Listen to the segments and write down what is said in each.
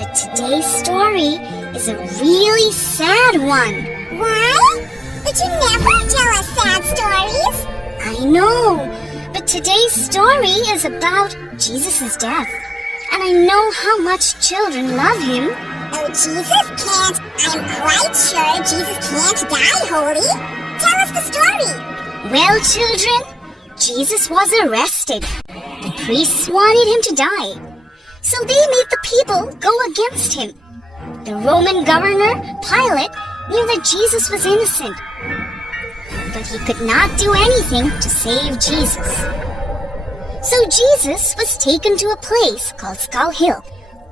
But today's story is a really sad one. Why? But you never tell us sad stories. I know, but today's story is about Jesus' death. And I know how much children love him. Oh, Jesus can't. I'm quite sure Jesus can't die, Holy. Tell us the story. Well, children, Jesus was arrested. The priests wanted him to die. So they made the people go against him. The Roman governor, Pilate, knew that Jesus was innocent. But he could not do anything to save Jesus. So Jesus was taken to a place called Skull Hill,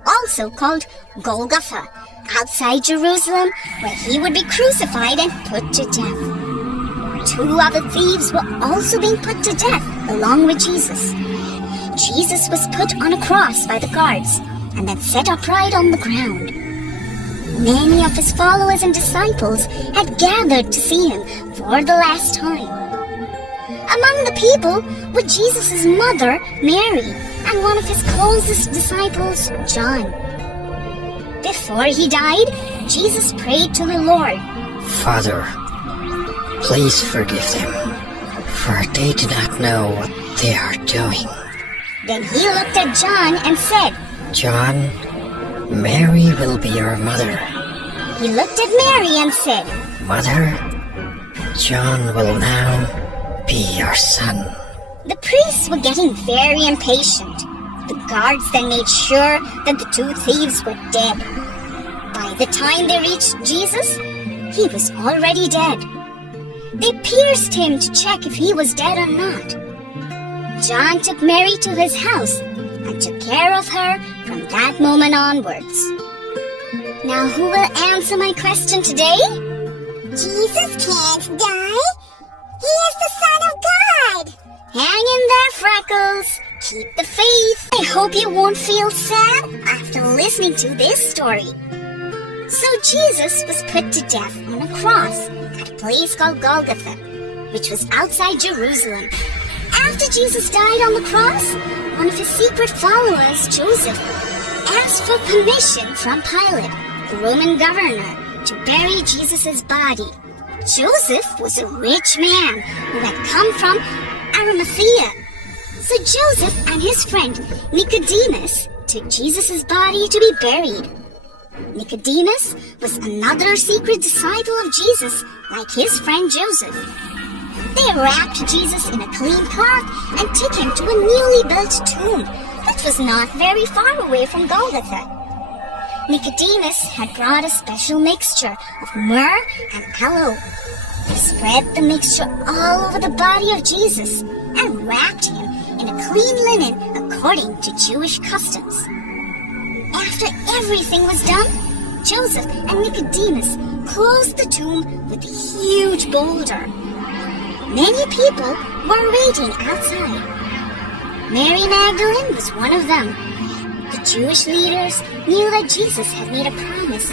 also called Golgotha, outside Jerusalem, where he would be crucified and put to death. 2 other thieves were also being put to death along with Jesus. Jesus was put on a cross by the guards and then set upright on the ground. Many of his followers and disciples had gathered to see him for the last time. Among the people were Jesus' mother, Mary, and one of his closest disciples, John. Before he died, Jesus prayed to the Lord. Father, please forgive them, for they do not know what they are doing. Then he looked at John and said, John, Mary will be your mother. He looked at Mary and said, Mother, John will now be your son. The priests were getting very impatient. The guards then made sure that the 2 thieves were dead. By the time they reached Jesus, he was already dead. They pierced him to check if he was dead or not. John took Mary to his house and took care of her from that moment onwards. Now who will answer my question today? Jesus can't die. He is the Son of God. Hang in there, Freckles. Keep the faith. I hope you won't feel sad after listening to this story. So Jesus was put to death on a cross at a place called Golgotha, which was outside Jerusalem. After Jesus died on the cross, one of his secret followers, Joseph, asked for permission from Pilate, the Roman governor, to bury Jesus' body. Joseph was a rich man who had come from Arimathea. So Joseph and his friend Nicodemus took Jesus' body to be buried. Nicodemus was another secret disciple of Jesus, like his friend Joseph. They wrapped Jesus in a clean cloth and took him to a newly built tomb that was not very far away from Golgotha. Nicodemus had brought a special mixture of myrrh and aloe. They spread the mixture all over the body of Jesus and wrapped him in a clean linen according to Jewish customs. After everything was done, Joseph and Nicodemus closed the tomb with a huge boulder. Many people were waiting outside. Mary Magdalene was one of them. The Jewish leaders knew that Jesus had made a promise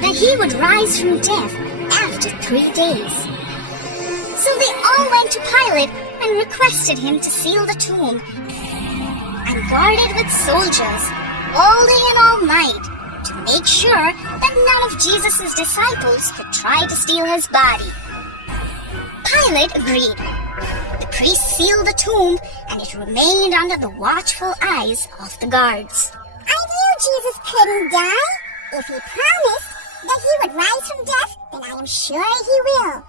that he would rise from death after 3 days. So they all went to Pilate and requested him to seal the tomb and guard it with soldiers all day and all night to make sure that none of Jesus' disciples could try to steal his body. Pilate agreed. The priests sealed the tomb and it remained under the watchful eyes of the guards. I knew Jesus couldn't die. If he promised that he would rise from death, then I am sure he will.